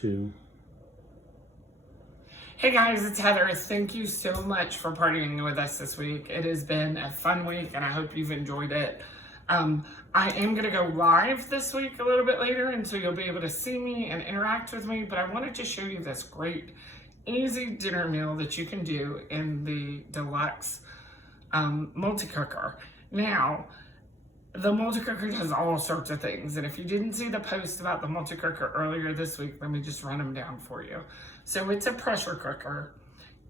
2. Hey guys, it's Heather. Thank you so much for partying with us this week. It has been a fun week and I hope you've enjoyed it. I am going to go live this week a little bit later, and so you'll be able to see me and interact with me, but I wanted to show you this great, easy dinner meal that you can do in the deluxe multi-cooker. Now, the multi-cooker does all sorts of things, and if you didn't see the post about the multi-cooker earlier this week, let me just run them down for you. So it's a pressure cooker,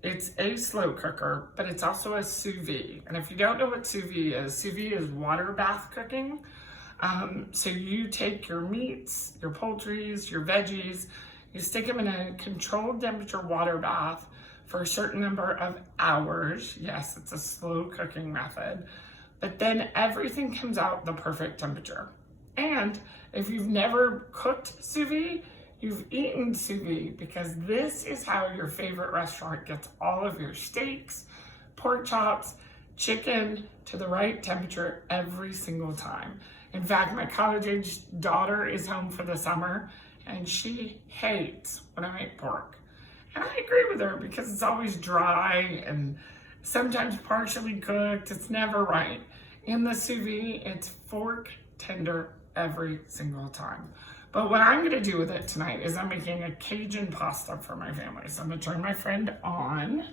it's a slow cooker, but it's also a sous vide. And if you don't know what sous vide is water bath cooking. So you take your meats, your poultries, your veggies, you stick them in a controlled temperature water bath for a certain number of hours. Yes, it's a slow cooking method. But then everything comes out the perfect temperature. And if you've never cooked sous vide, you've eaten sous vide, because this is how your favorite restaurant gets all of your steaks, pork chops, chicken to the right temperature every single time. In fact, my college-age daughter is home for the summer and she hates when I make pork. And I agree with her because it's always dry and sometimes partially cooked. It's never right. In the sous vide, it's fork tender every single time. But what I'm gonna do with it tonight is I'm making a Cajun pasta for my family. So I'm gonna turn my friend on,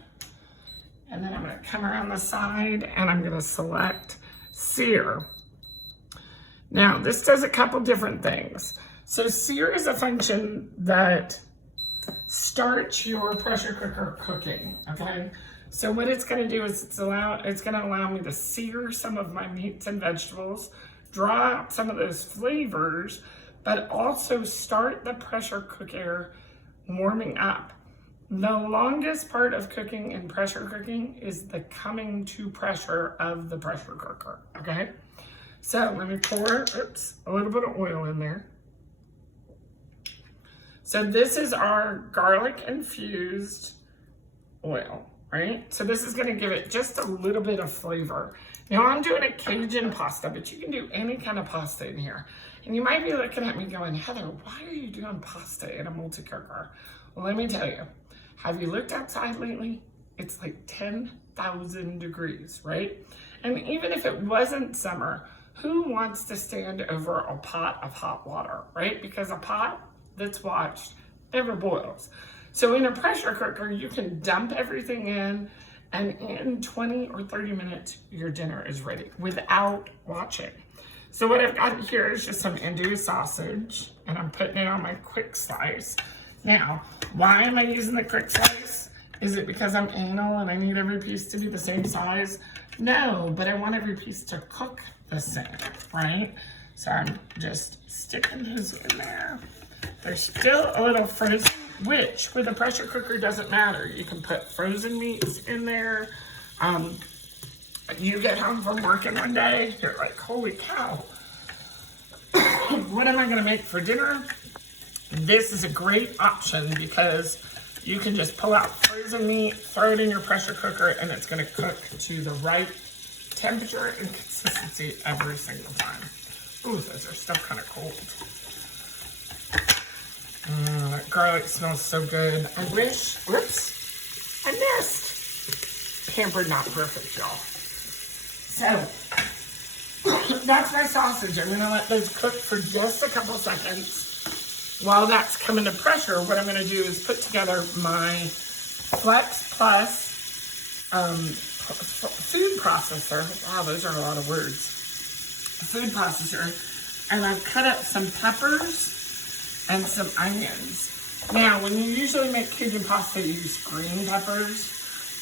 and then I'm gonna come around the side and I'm gonna select sear. Now, this does a couple different things. So sear is a function that starts your pressure cooker cooking, okay? So what it's gonna do is it's gonna allow me to sear some of my meats and vegetables, draw out some of those flavors, but also start the pressure cooker warming up. The longest part of cooking in pressure cooking is the coming to pressure of the pressure cooker, okay? So let me pour, a little bit of oil in there. So this is our garlic infused oil, right? So this is gonna give it just a little bit of flavor. Now I'm doing a Cajun pasta, but you can do any kind of pasta in here. And you might be looking at me going, Heather, why are you doing pasta in a multi-cooker? Well, let me tell you, have you looked outside lately? It's like 10,000 degrees, right? And even if it wasn't summer, who wants to stand over a pot of hot water, right? Because a pot that's watched never boils. So in a pressure cooker, you can dump everything in, and in 20 or 30 minutes, your dinner is ready without watching. So what I've got here is just some India sausage, and I'm putting it on my quick slice. Now, why am I using the quick slice? Is it because I'm anal and I need every piece to be the same size? No, but I want every piece to cook the same, right? So I'm just sticking those in there. They're still a little frozen, which with a pressure cooker doesn't matter. You can put frozen meats in there. You get home from working one day, you're like, holy cow, what am I gonna make for dinner? This is a great option because you can just pull out frozen meat, throw it in your pressure cooker, and it's gonna cook to the right temperature and consistency every single time. Ooh, those are still kind of cold. That garlic smells so good. I wish, whoops, I missed. Pampered, not perfect, y'all. So, that's my sausage. I'm gonna let those cook for just a couple seconds. While that's coming to pressure, what I'm gonna do is put together my Flex Plus food processor. Wow, those are a lot of words. Food processor. And I've cut up some peppers and some onions. Now, when you usually make Cajun pasta, you use green peppers.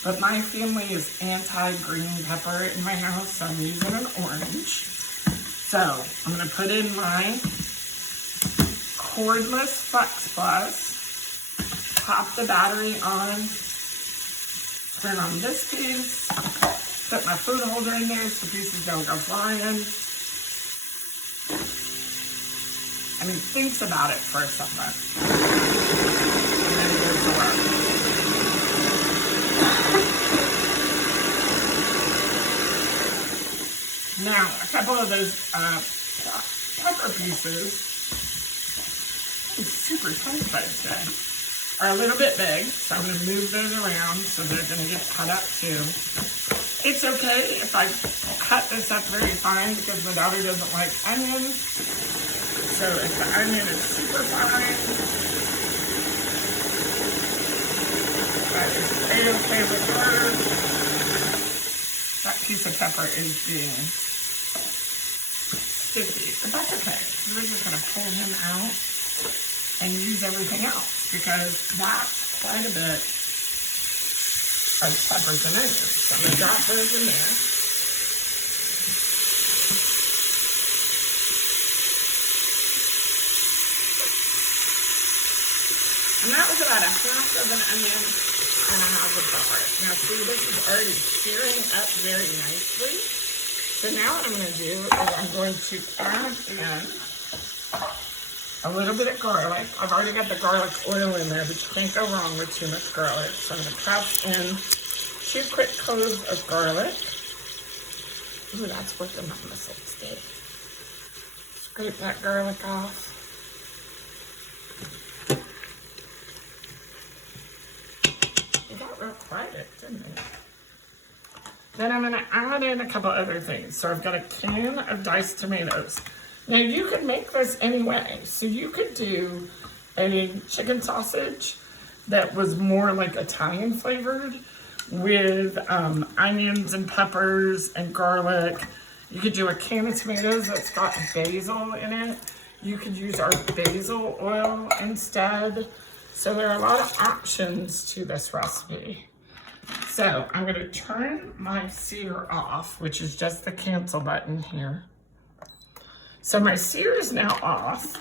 But my family is anti-green pepper in my house, so I'm using an orange. So I'm gonna put in my cordless Flex Plus, pop the battery on, turn on this piece, put my food holder in there so pieces don't go flying. And he thinks about it for a second. And then he goes to work. Now, a couple of those pepper pieces, it's super for French fries today are a little bit big, so I'm going to move those around so they're going to get cut up too. It's okay if I cut this up very fine because my daughter doesn't like onions. So if the onion is super fine, that is a-okay with her. That piece of pepper is being sticky, but that's okay. We're just going to pull him out and use everything else because that's quite a bit of peppers and onions. So I'm going to drop those in there. And that was about 1/2 of an onion and 1/2 of garlic. Now see, this is already searing up very nicely. So now what I'm going to do is I'm going to add in a little bit of garlic. I've already got the garlic oil in there, but you can't go wrong with too much garlic. So I'm going to press in 2 quick cloves of garlic. Ooh, that's working on the steak. Scrape that garlic off. It got real quiet, didn't it? Then I'm going to add in a couple other things. So I've got a can of diced tomatoes. Now you could make this any way. So you could do a chicken sausage that was more like Italian flavored with onions and peppers and garlic. You could do a can of tomatoes that's got basil in it. You could use our basil oil instead. So there are a lot of options to this recipe. So I'm going to turn my sear off, which is just the cancel button here. So my sear is now off.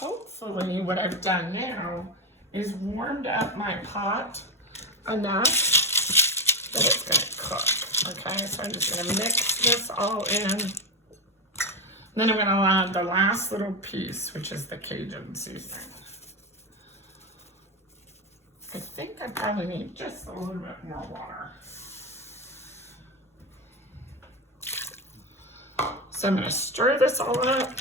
Hopefully what I've done now is warmed up my pot enough that it's going to cook. Okay, so I'm just going to mix this all in. Then I'm going to add the last little piece, which is the Cajun seasoning. I think I probably need just a little bit more water. So I'm going to stir this all up,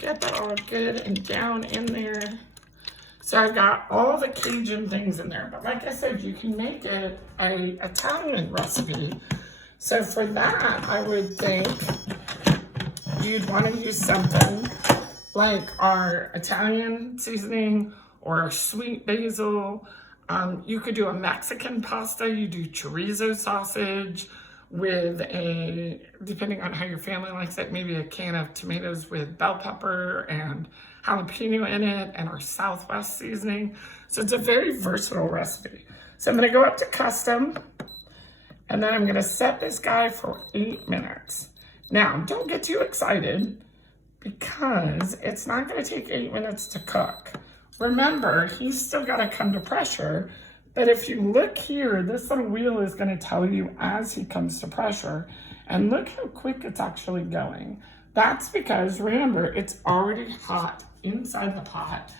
get that all good and down in there. So I've got all the Cajun things in there, but like I said, you can make it an Italian recipe. So for that, I would think you'd want to use something like our Italian seasoning or our sweet basil. You could do a Mexican pasta. You do chorizo sausage with a, depending on how your family likes it, maybe a can of tomatoes with bell pepper and jalapeno in it and our Southwest seasoning. So it's a very versatile recipe. So I'm going to go up to custom and then I'm going to set this guy for 8 minutes. Now, don't get too excited because it's not going to take 8 minutes to cook. Remember, he's still got to come to pressure, but if you look here, this little wheel is going to tell you as he comes to pressure, and look how quick it's actually going. That's because, remember, it's already hot inside the pot,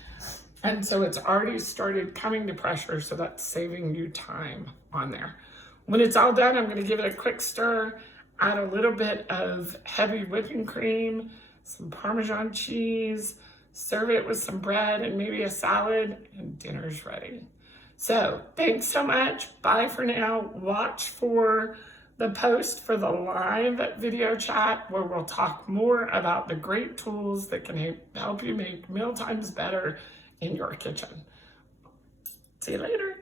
and so it's already started coming to pressure, so that's saving you time on there. When it's all done, I'm going to give it a quick stir, add a little bit of heavy whipping cream, some Parmesan cheese, serve it with some bread and maybe a salad, and dinner's ready. So thanks so much. Bye for now. Watch for the post for the live video chat where we'll talk more about the great tools that can help you make meal times better in your kitchen. See you later.